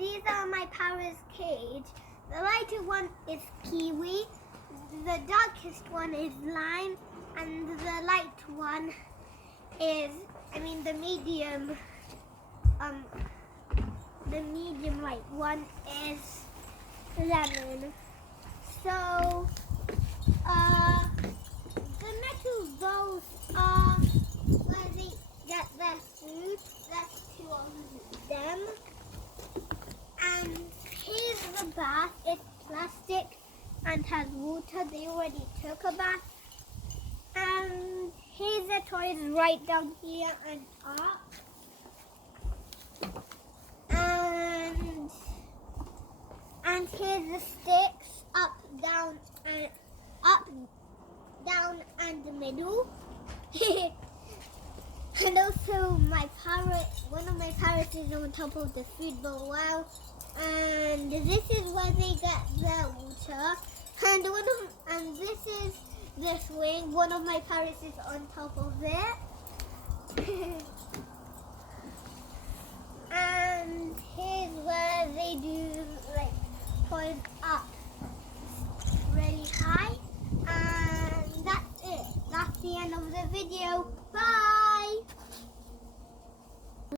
these are my parrot's cage. The lighter one is kiwi, the darkest one is lime, and the light one is, the medium light one is lemon. So the metal bowls are where they get their food. That's two of them. And here's the bath. It's plastic and has water. They already took a bath. And here's the toys right down here and up. And here's the sticks up, down, and the middle. And also my parrot, one of my parrots is on top of the food bowl. Wow. And this is where they get their water. And this is this wing. One of my parrots is on top of it. And here's where they do toys up really high. And that's it. That's the end of the video.